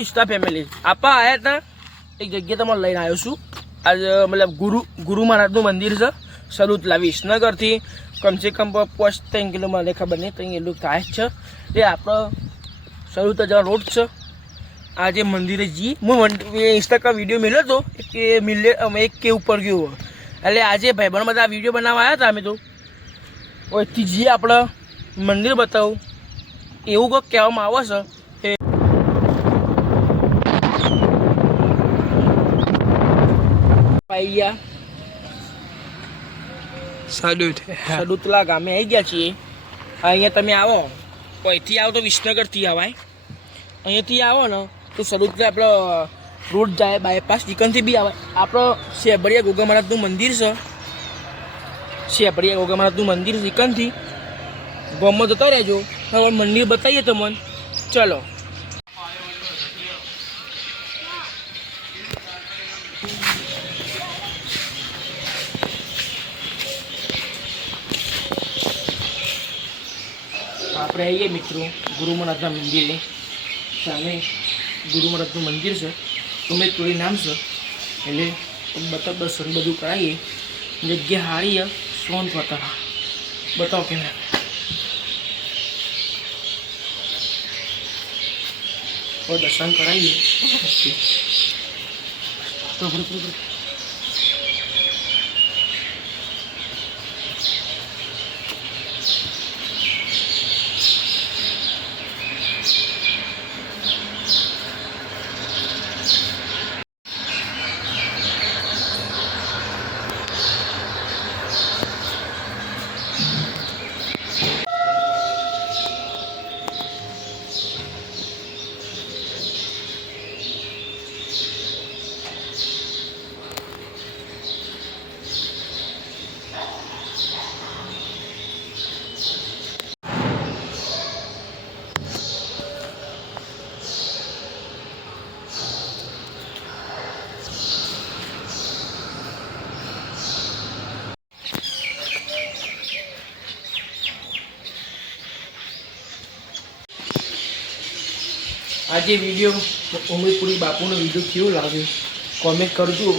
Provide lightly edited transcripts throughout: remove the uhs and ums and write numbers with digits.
Insta family આપા આવ્યા હતા એક જગ્યાએ તમને લઈને આવ્યો છું આજે મતલબ ગુરુ મહારાજનું મંદિર છે સલુતલા વિસનગરથી કમસે કમ 5-3 કિલો મને ખબર નહીં ત્યાં એટલું થાય જ છે એ આપણો સલુતલા જવા રોડ છે આજે મંદિરે જી હું ઇન્સ્ટાગ્રામ વિડીયો મેળ્યો હતો કે એક કે ઉપર ગયો એટલે આજે ભાઈબંધ બધા વિડીયો બનાવવા આવ્યા હતા અમે તો ઓયથી જઈએ આપણે મંદિર બતાવું એવું કંઈક કહેવામાં આવે છે સલુતલા ગામે આવી ગયા છીએ અહીંયા તમે આવો અહીંથી આવો તો વિસનગરથી આવાય અહીંયાથી આવો ને તો સલુતલા આપણો રોડ જાય બાયપાસ ચિકનથી બી આવે આપણો શેબડિયા ગોગા મહારાજનું મંદિર છે શેબડિયા ગોગા મહારાજનું મંદિર ચિકનથી ગામમાં જતા રહેજો હવે મંદિર બતાવીએ તમને ચલો આપણે આવીએ મિત્રો ગુરુ મહારાજના મંદિરે સામે ગુરુ મહારાજનું મંદિર છે ઉમેદપુરી નામ છે એટલે બતાવ દર્શન બધું કરાવીએ જગ્યા હારી સોંત વાતાવરણ બતાવો કે દર્શન કરાવીએ તો આજે વિડીયો ઉમેદપુરી બાપુનો વિડીયો કેવો લાગ્યો કોમેન્ટ કરજો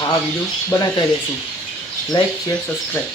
આ વિડીયો બનાવતા રહેશું લાઈક શેર સબસ્ક્રાઈબ